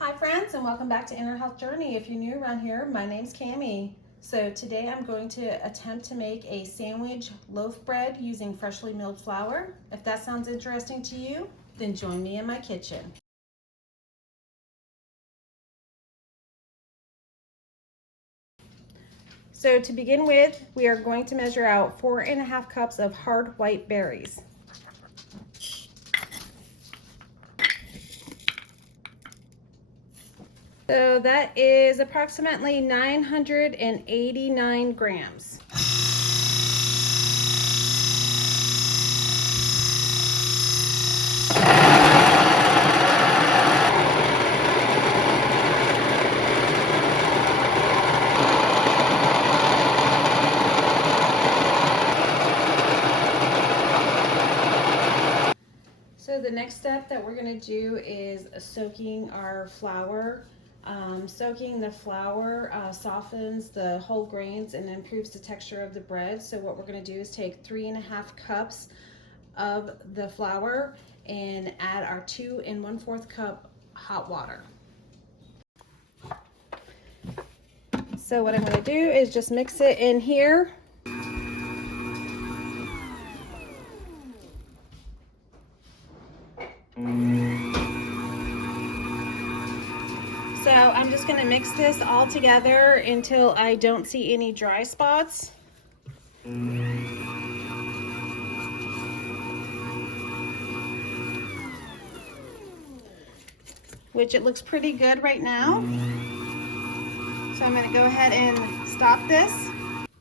Hi friends, and welcome back to Inner Health Journey. If you're new around here, my name's Cami. So today I'm going to attempt to make a sandwich loaf bread using freshly milled flour. If that sounds interesting to you, then join me in my kitchen. So to begin with, we are going to measure out 4½ cups of hard white berries. So that is approximately 989 grams. So the next step that we're going to do is soaking our flour. Soaking the flour softens the whole grains and improves the texture of the bread. So what we're going to do is take 3½ cups of the flour and add our 2 1/4 cup hot water. So what I'm going to do is just mix it in here. So I'm just going to mix this all together until I don't see any dry spots. Which it looks pretty good right now. So I'm going to go ahead and stop this.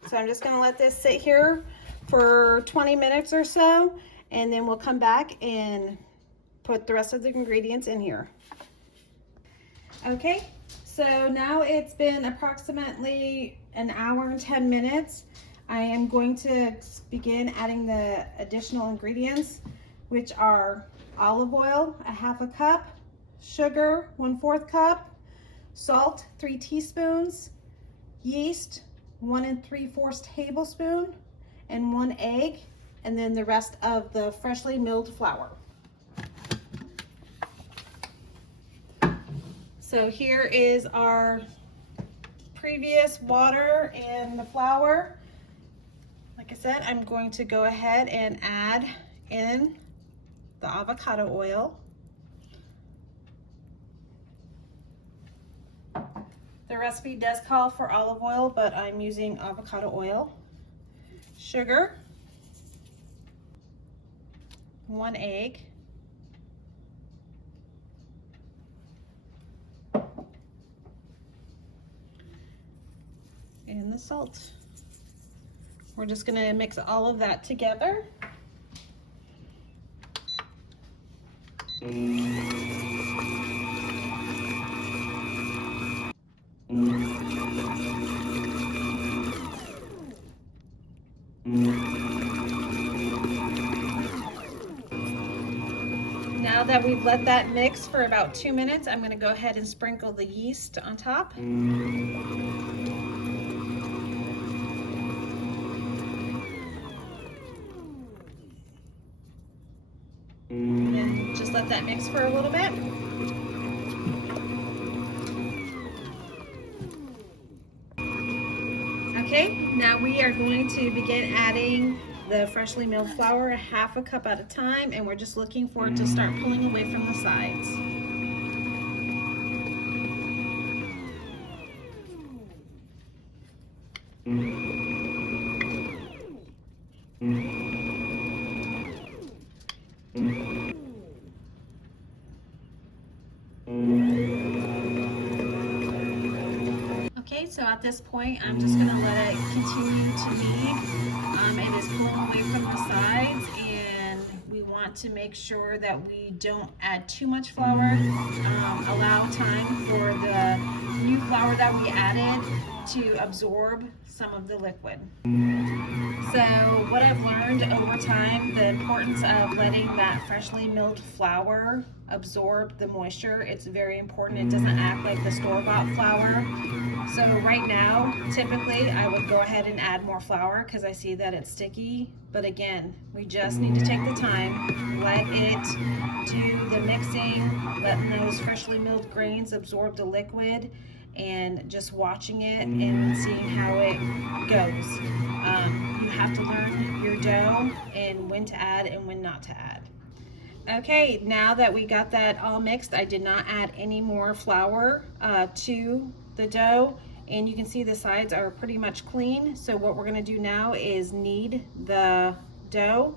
So I'm just going to let this sit here for 20 minutes or so, and then we'll come back and put the rest of the ingredients in here. Okay, so now it's been approximately an hour and 10 minutes. I am going to begin adding the additional ingredients, which are olive oil, 1/2 cup, sugar, 1/4 cup, salt, 3 teaspoons, yeast, 1 3/4 tablespoon, and 1 egg, and then the rest of the freshly milled flour. So here is our previous water and the flour. Like I said, I'm going to go ahead and add in the avocado oil. The recipe does call for olive oil, but I'm using avocado oil. Sugar, 1 egg, and the salt. We're just going to mix all of that together. Now that we've let that mix for about 2 minutes, I'm going to go ahead and sprinkle the yeast on top. And then just let that mix for a little bit. Okay, now we are going to begin adding the freshly milled flour, 1/2 cup at a time, and we're just looking for it to start pulling away from the sides. Okay, so at this point, I'm just going to let it continue to bead. It is pulling away from the sides, and we want to make sure that we don't add too much flour. Allow time for the new flour that we added to absorb some of the liquid. So what I've learned over time, the importance of letting that freshly milled flour absorb the moisture. It's very important. It doesn't act like the store-bought flour. So right now, typically I would go ahead and add more flour because I see that it's sticky. But again, we just need to take the time, let it do the mixing, letting those freshly milled grains absorb the liquid, and just watching it and seeing how it goes. You have to learn your dough and when to add and when not to add. Okay, now that we got that all mixed, I did not add any more flour to the dough, and you can see the sides are pretty much clean. So what we're gonna do now is knead the dough.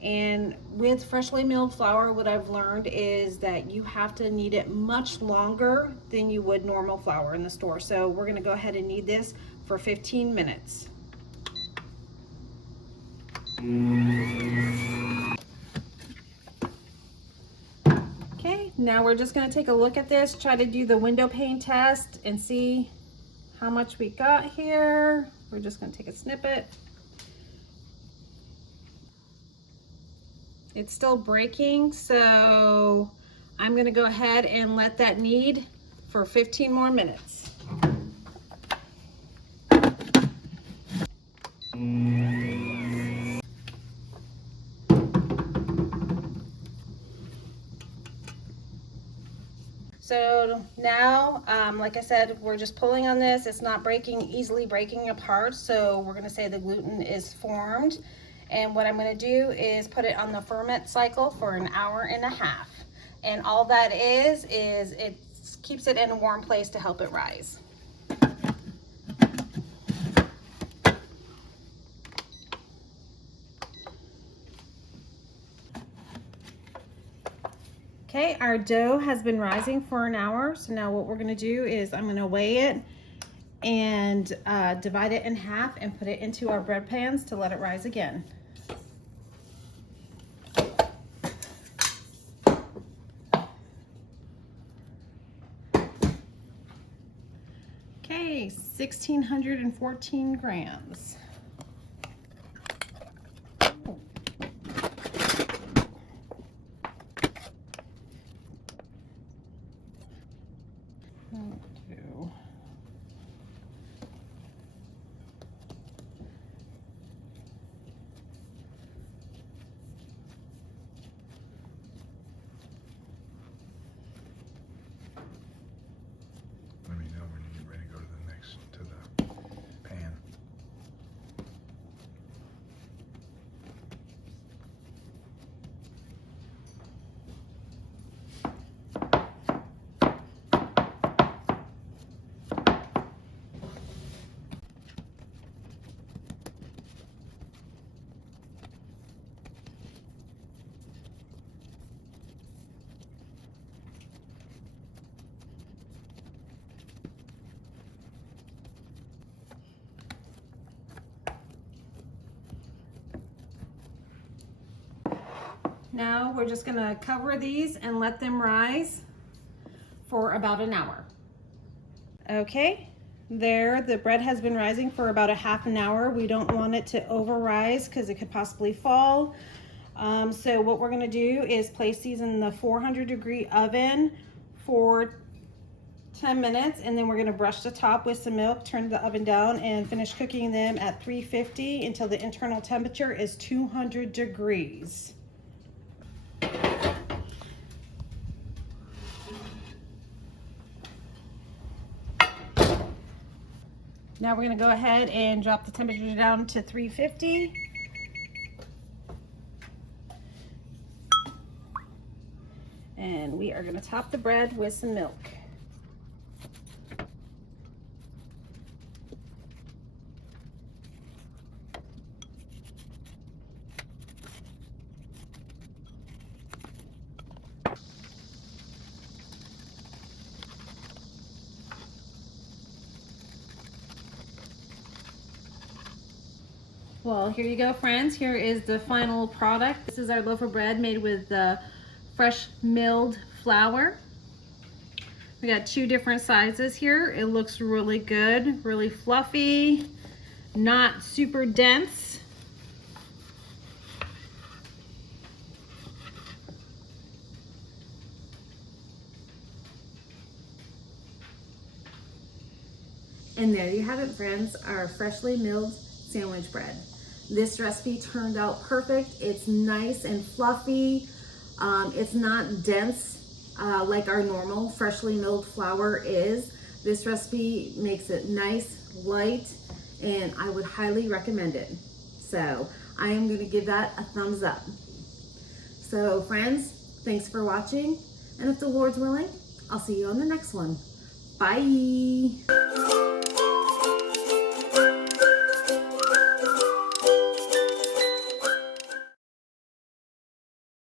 And with freshly milled flour, what I've learned is that you have to knead it much longer than you would normal flour in the store. So we're gonna go ahead and knead this for 15 minutes. Okay, now we're just gonna take a look at this, try to do the window pane test and see how much we got here. We're just gonna take a snippet. It's still breaking, so I'm gonna go ahead and let that knead for 15 more minutes. So now, like I said, we're just pulling on this. It's not easily breaking apart, so we're gonna say the gluten is formed. And what I'm gonna do is put it on the ferment cycle for an hour and a half. And all that is it keeps it in a warm place to help it rise. Okay, our dough has been rising for an hour. So now what we're gonna do is I'm gonna weigh it and divide it in half and put it into our bread pans to let it rise again. Okay, 1,614 grams. Let me know when you get ready to go to the pan. Now we're just gonna cover these and let them rise for about an hour. Okay, there, the bread has been rising for about a half an hour. We don't want it to over rise because it could possibly fall. So what we're gonna do is place these in the 400-degree oven for 10 minutes, and then we're gonna brush the top with some milk, turn the oven down, and finish cooking them at 350 until the internal temperature is 200 degrees. Now we're gonna go ahead and drop the temperature down to 350. And we are gonna top the bread with some milk. Well, here you go, friends. Here is the final product. This is our loaf of bread made with fresh milled flour. We got 2 different sizes here. It looks really good, really fluffy, not super dense. And there you have it, friends, our freshly milled sandwich bread. This recipe turned out perfect. It's nice and fluffy. It's not dense like our normal freshly milled flour is. This recipe makes it nice, light, and I would highly recommend it. So I am going to give that a thumbs up. So friends, thanks for watching. And if the Lord's willing, I'll see you on the next one. Bye.